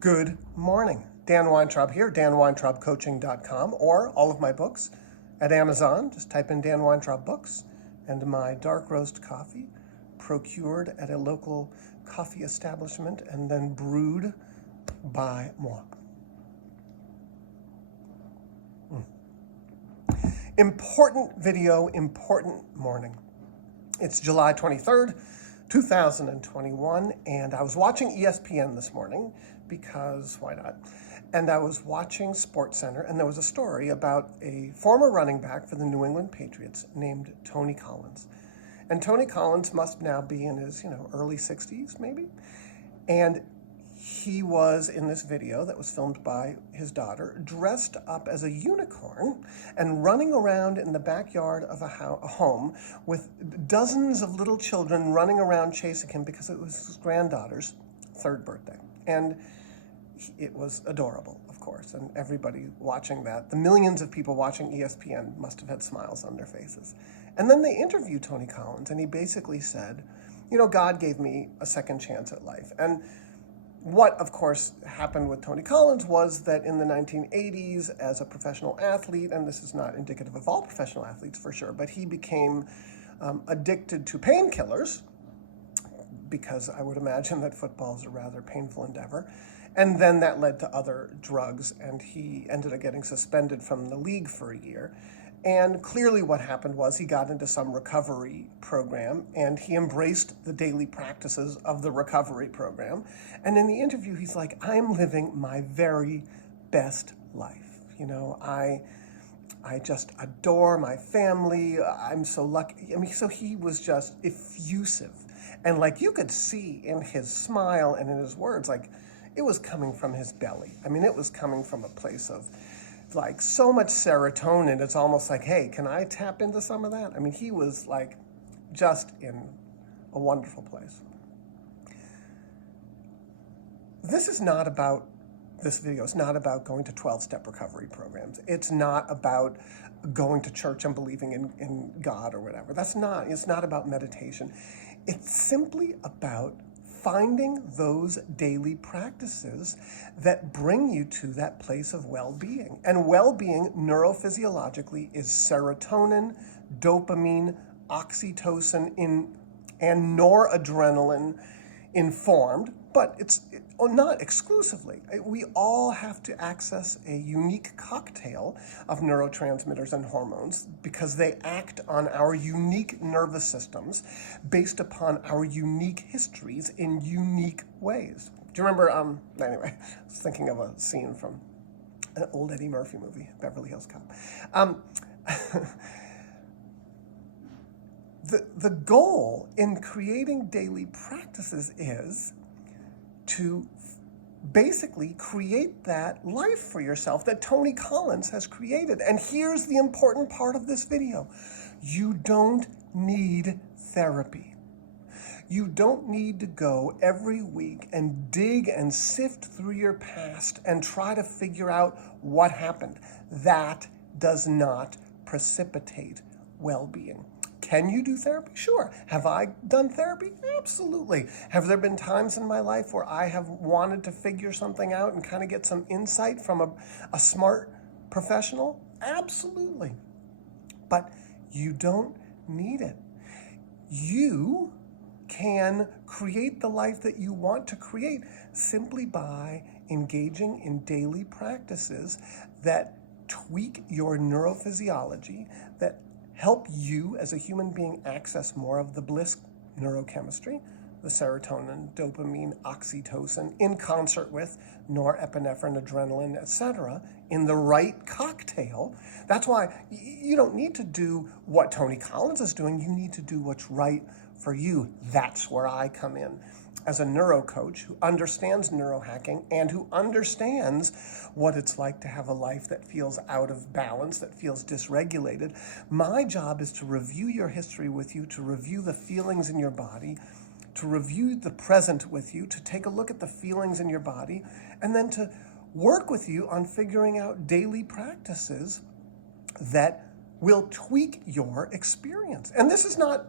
Good morning. Dan Weintraub here, danweintraubcoaching.com, or all of my books at Amazon. Just type in Dan Weintraub Books, and my dark roast coffee, procured at a local coffee establishment and then brewed by moi. Important video, important morning. It's July 23rd, 2021, and I was watching ESPN this morning because why not? And I was watching SportsCenter, and there was a story about a former running back for the New England Patriots named Tony Collins. And Tony Collins must now be in his, early 60s maybe. And he was in this video that was filmed by his daughter, dressed up as a unicorn and running around in the backyard of a home with dozens of little children running around chasing him because it was his granddaughter's 3rd birthday. And it was adorable, of course, and everybody watching that, the millions of people watching ESPN must have had smiles on their faces. And then they interviewed Tony Collins, and he basically said, God gave me a second chance at life. And what, of course, happened with Tony Collins was that in the 1980s, as a professional athlete, and this is not indicative of all professional athletes for sure, but he became addicted to painkillers, because I would imagine that football is a rather painful endeavor. And then that led to other drugs, and he ended up getting suspended from the league for a year. And clearly what happened was he got into some recovery program, and he embraced the daily practices of the recovery program. And in the interview, he's like, I'm living my very best life. I just adore my family. I'm so lucky. So he was just effusive. And you could see in his smile and in his words, it was coming from his belly. It was coming from a place of so much serotonin. It's almost like, hey, can I tap into some of that? He was just in a wonderful place. This video is not about going to 12-step recovery programs. It's not about going to church and believing in God or whatever. It's not about meditation. It's simply about finding those daily practices that bring you to that place of well-being. And well-being neurophysiologically is serotonin, dopamine, oxytocin, and noradrenaline informed, but it's not exclusively. We all have to access a unique cocktail of neurotransmitters and hormones because they act on our unique nervous systems based upon our unique histories in unique ways. Do you remember, anyway, I was thinking of a scene from an old Eddie Murphy movie, Beverly Hills Cop. The goal in creating daily practices is to basically create that life for yourself that Tony Collins has created. And here's the important part of this video. You don't need therapy. You don't need to go every week and dig and sift through your past and try to figure out what happened. That does not precipitate well-being. Can you do therapy? Sure. Have I done therapy? Absolutely. Have there been times in my life where I have wanted to figure something out and kind of get some insight from a smart professional? Absolutely. But you don't need it. You can create the life that you want to create simply by engaging in daily practices that tweak your neurophysiology, that help you as a human being access more of the bliss neurochemistry, the serotonin, dopamine, oxytocin, in concert with norepinephrine, adrenaline, etc., in the right cocktail. That's why you don't need to do what Tony Collins is doing. You need to do what's right for you. That's where I come in. As a neuro coach who understands neurohacking and who understands what it's like to have a life that feels out of balance, that feels dysregulated, my job is to review your history with you, to review the feelings in your body, to review the present with you, to take a look at the feelings in your body, and then to work with you on figuring out daily practices that will tweak your experience. And this is not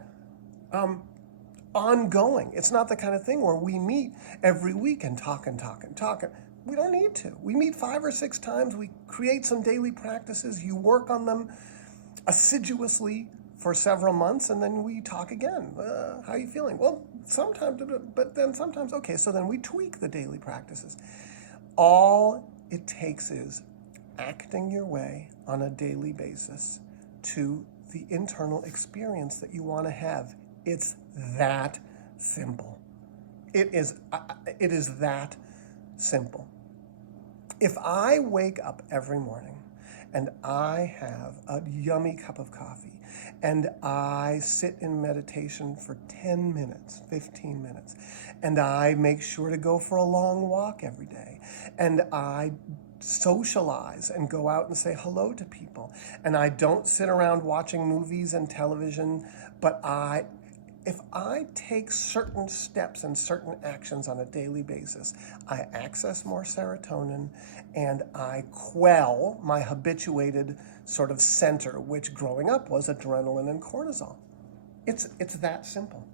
ongoing. It's not the kind of thing where we meet every week and talk and talk and talk. We don't need to. We meet 5 or 6 times. We create some daily practices. You work on them assiduously for several months, and then we talk again. How are you feeling? Well, sometimes, but then sometimes, okay, so then we tweak the daily practices. All it takes is acting your way on a daily basis to the internal experience that you want to have. It's that simple. It is that simple. If I wake up every morning and I have a yummy cup of coffee and I sit in meditation for 10 minutes, 15 minutes, and I make sure to go for a long walk every day, and I socialize and go out and say hello to people, and I don't sit around watching movies and television, but if I take certain steps and certain actions on a daily basis, I access more serotonin and I quell my habituated sort of center, which growing up was adrenaline and cortisol. It's that simple.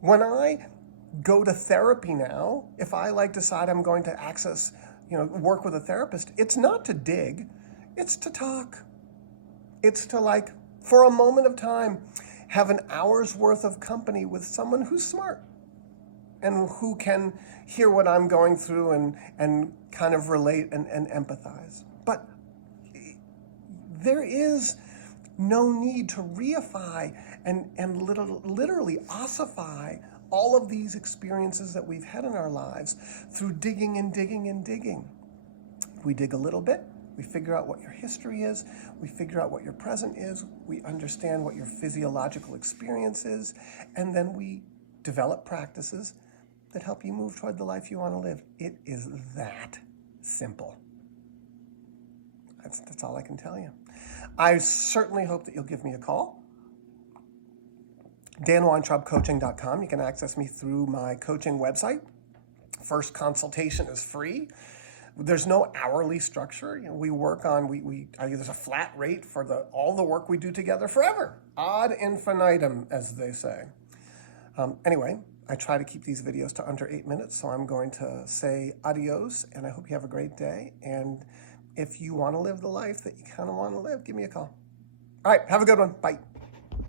When I go to therapy now, if I decide I'm going to access, work with a therapist, it's not to dig, it's to talk. It's to for a moment of time, have an hour's worth of company with someone who's smart and who can hear what I'm going through and kind of relate and empathize. But there is no need to reify and literally ossify all of these experiences that we've had in our lives through digging and digging and digging. We dig a little bit. We figure out what your history is. We figure out what your present is. We understand what your physiological experience is. And then we develop practices that help you move toward the life you want to live. It is that simple. That's all I can tell you. I certainly hope that you'll give me a call. DanWeintraubCoaching.com. You can access me through my coaching website. First consultation is free. There's no hourly structure. We work on, there's a flat rate for all the work we do together forever. Ad infinitum, as they say. Anyway, I try to keep these videos to under 8 minutes, so I'm going to say adios, and I hope you have a great day. And if you want to live the life that you kind of want to live, give me a call. All right, have a good one. Bye.